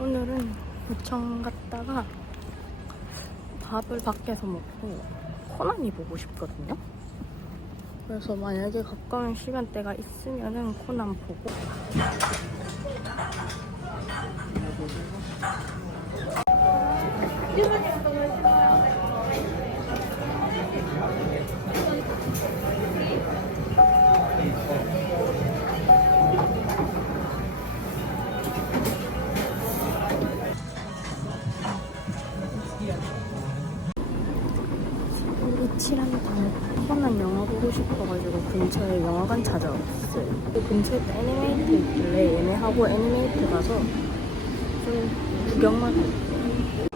오늘은 구청 갔다가 밥을 밖에서 먹고 코난이 보고 싶거든요. 그래서 만약에 가까운 시간대가 있으면은 코난 보고 그 근처에 애니메이트 있길래 얘네 하고 애니메이트 가서 좀 구경만 할게요.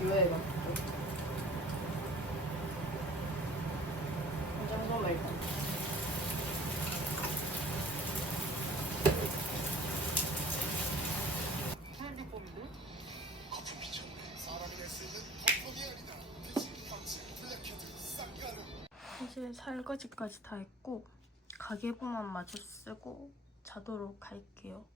일단 이제 설거지까지 다 했고 가계부만 마저 쓰고 자도록 할게요.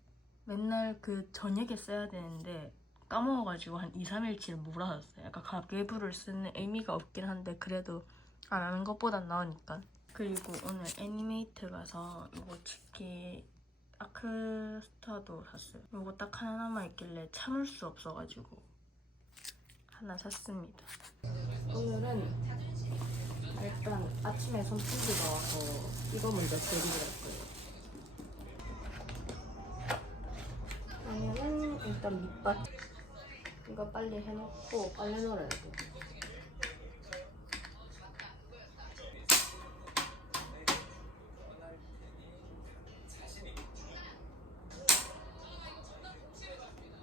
맨날 그 저녁에 써야 되는데 까먹어가지고 한 2, 3일치를 몰아놨어요. 약간 가계부를 쓰는 의미가 없긴 한데 그래도 안 하는 것보단 나으니까. 그리고 오늘 애니메이트 가서 이거 치킨 아크스타도 샀어요. 이거 딱 하나만 있길래 참을 수 없어가지고 하나 샀습니다. 오늘은 일단 아침에 선풍기가 와서 이거 먼저 드리고 갈 거예요. 아니면 일단 밑밭 이거 빨리 해놓고 빨래 널어야 돼.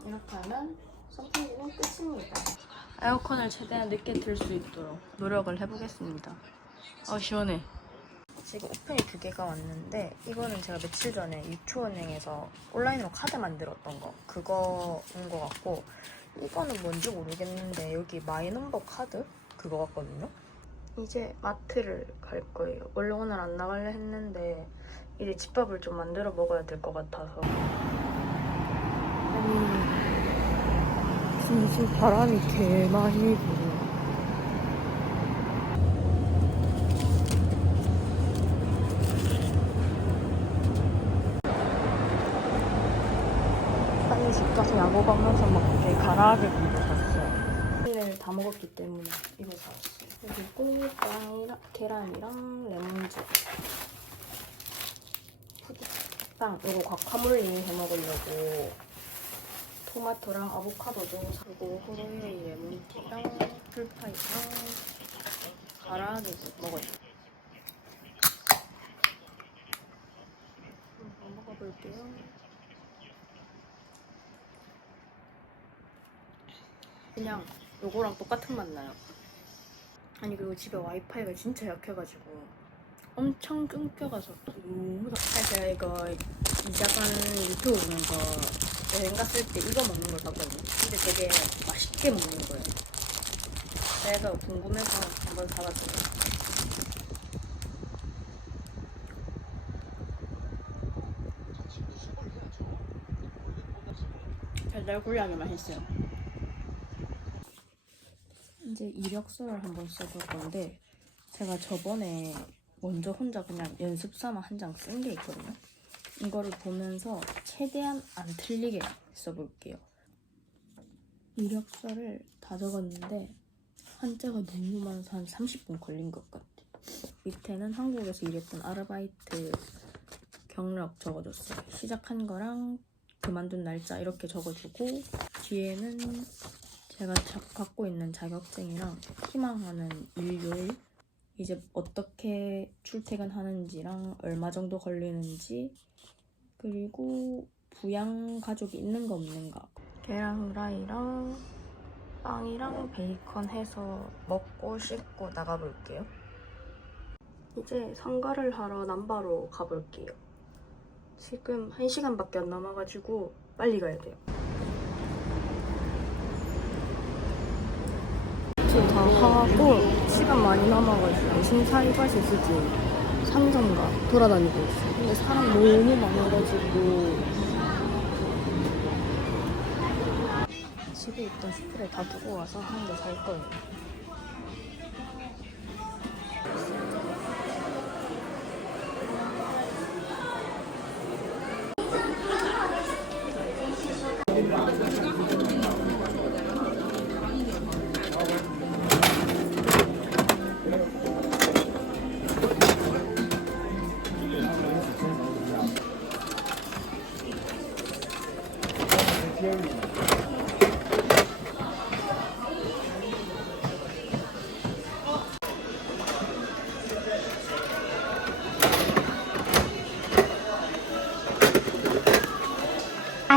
이렇게 하면 선풍기는 끝입니다. 에어컨을 최대한 늦게 틀 수 있도록 노력을 해보겠습니다. 아 시원해. 지금 오픈이 두 개가 왔는데 이거는 제가 며칠 전에 유초은행에서 온라인으로 카드 만들었던 거 그거인 것 같고 이거는 뭔지 모르겠는데 여기 마이넘버 카드 그거 같거든요. 이제 마트를 갈 거예요. 원래 오늘 안 나갈려 했는데 이제 집밥을 좀 만들어 먹어야 될 것 같아서. 아니 진짜 바람이 개 많이 불어. 빨리 집 가서 야구 가면서 군거 샀어요. 이를 다 먹었기 때문에 이거 샀어요. 그리고 빵이랑 계란이랑 레몬즙. 푸드빵 이거 과카몰리 해 먹으려고 토마토랑 아보카도도 사고 호로웨이 레몬티랑 풀파이랑 가라하게 먹어요. 한번 먹어볼게요. 그냥 요거랑 똑같은 맛 나요. 아니 그리고 집에 와이파이가 진짜 약해가지고 엄청 끊겨가서 너무 다 제가 이거 이자간 유튜브 보는 거 여행 갔을 때 이거 먹는 걸 봤거든요. 근데 되게 맛있게 먹는 거예요. 그래서 궁금해서 한번 사봤어요. 달달구리하게 맛있어요. 이제 이력서를 한번 써볼 건데 제가 저번에 먼저 혼자 그냥 연습 삼아 한 장 쓴 게 있거든요. 이거를 보면서 최대한 안 틀리게 써볼게요. 이력서를 다 적었는데 한자가 너무 많아서 한 30분 걸린 것 같아. 밑에는 한국에서 일했던 아르바이트 경력 적어줬어요. 시작한 거랑 그만둔 날짜 이렇게 적어주고 뒤에는 제가 자- 갖고 있는 자격증이랑 희망하는 일요일 이제 어떻게 출퇴근하는지랑 얼마 정도 걸리는지 그리고 부양 가족이 있는가 없는가. 계란 후라이랑 빵이랑 베이컨 해서 먹고 씻고 나가볼게요. 이제 상가를 하러 남바로 가볼게요. 지금 1시간밖에 안 남아가지고 빨리 가야 돼요. 지금 다 하고 시간 많이 남아가지고 신사이바시 수지 상점가 돌아다니고 있어요. 근데 사람 너무 많아가지고 집에 있던 스프레이 다 두고 와서 한 개 살 거예요.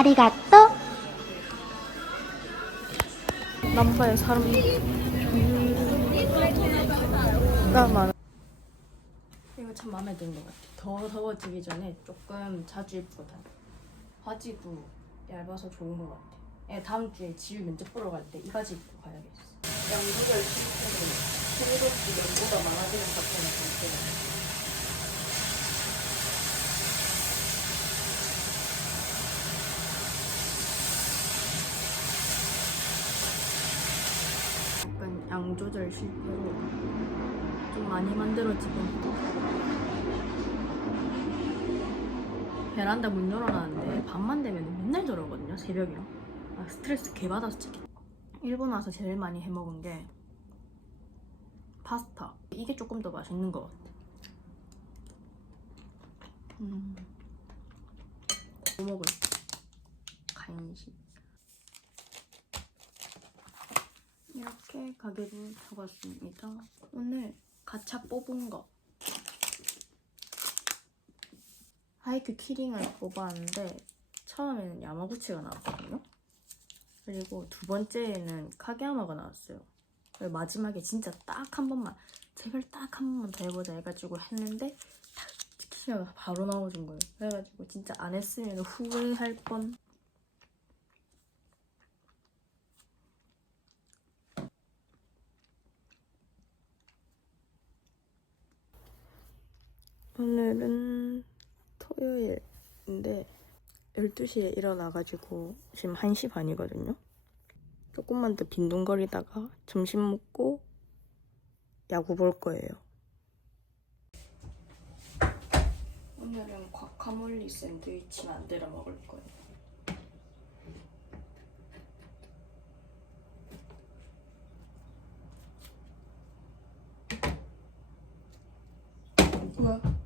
아리가또 남바에 사람이 나 많아. 이거 참 마음에 드는 것 같아. 더 더워지기 전에 조금 자주 입고 다녀. 바지도 얇아서 좋은 것 같아. 예, 다음 주에 지우 면접 보러 갈 때 이 바지 입고 가야겠어. 실패는 생일없이 면보다 많아지는 사건이 발생해. 약간 양 조절 실패로 좀 많이 만들어지긴 베란다 문 열어놨는데 밤만 되면 맨날 저러거든요 새벽이랑 아, 스트레스 개 받아서 진짜 일본 와서 제일 많이 해먹은 게 파스타. 이게 조금 더 맛있는 것 같아. 음. 뭐 먹을 간식 이렇게 가격을 적었습니다. 오늘 가차 뽑은 거 하이큐 키링을 뽑았는데 처음에는 야마구치가 나왔거든요. 그리고 두 번째에는 카게야마가 나왔어요. 그리고 마지막에 진짜 딱 한 번만 제발 딱 한 번만 더 해보자 해가지고 했는데 딱 키가 바로 나와준 거예요. 그래가지고 진짜 안 했으면 후회할 뻔. 오늘은 토요일인데 12시에 일어나가지고 지금 1시 반이거든요. 조금만 더 빈둥거리다가 점심 먹고 야구 볼 거예요. 오늘은 과카몰리 샌드위치 만들어 먹을 거예요. 뭐야?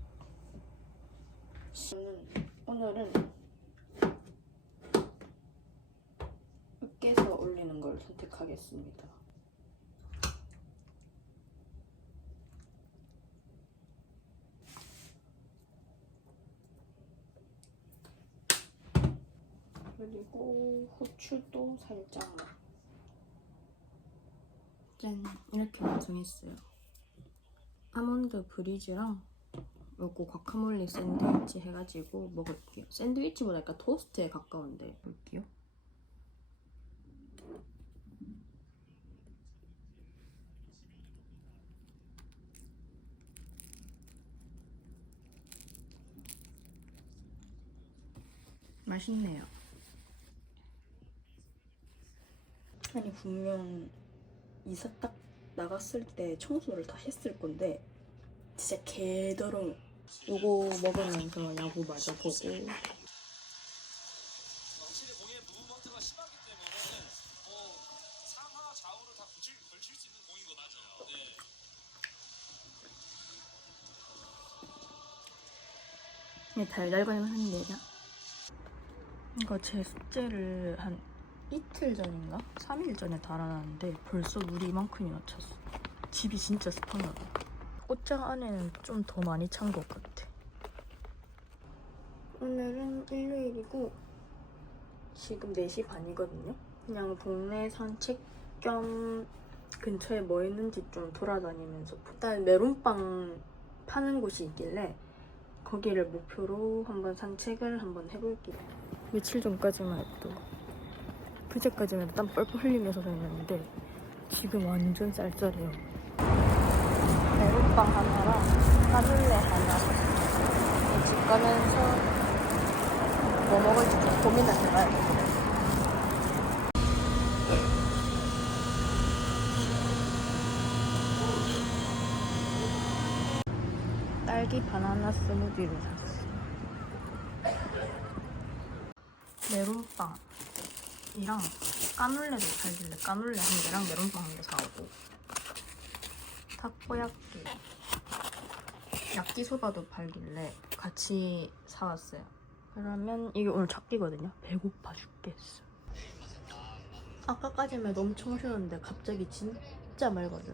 오늘은 으깨서 올리는 걸 선택하겠습니다. 그리고 후추도 살짝만. 짠! 이렇게 완성했어요. 아몬드 브리즈랑 요거 과카몰리 샌드위치 해가지고 먹을게요. 샌드위치보다 약간 토스트에 가까운데 볼게요. 맛있네요. 아니 분명 이사 딱 나갔을 때 청소를 다 했을 건데 진짜 개더러워. 요거 먹으면서 야구 마저 보고. 달달거리만 하는 게 아니라 이거 제 숙제를 한 이틀 전인가? 3일 전에 달아놨는데 벌써 물이 이만큼이나 찼어. 집이 진짜 습하다 옷장 안에는 좀 더 많이 찬 것 같아 오늘은 일요일이고 지금 4시 반이거든요. 그냥 동네 산책 겸 근처에 뭐 있는지 좀 돌아다니면서 일단 메론빵 파는 곳이 있길래 거기를 목표로 한번 산책을 한번 해볼게요. 며칠 전까지만 해도 그제까지만 해도 땀 뻘뻘 흘리면서 다녔는데 지금 완전 쌀쌀해요. 메론빵 하나랑 까눌레 하나 집 가면서 뭐 먹을지 좀 고민을 해봐야겠어요. 딸기 바나나 스무디를 샀어. 메론빵이랑 까눌레도 팔길래 까눌레 한 개랑 메론빵 한 개 사오고 타코야끼 야끼소바도 팔길래 같이 사왔어요. 그러면 이게 오늘 첫 끼거든요. 배고파 죽겠어. 아까까지만 해도 엄청 쉬웠는데 갑자기 진짜 맑아져.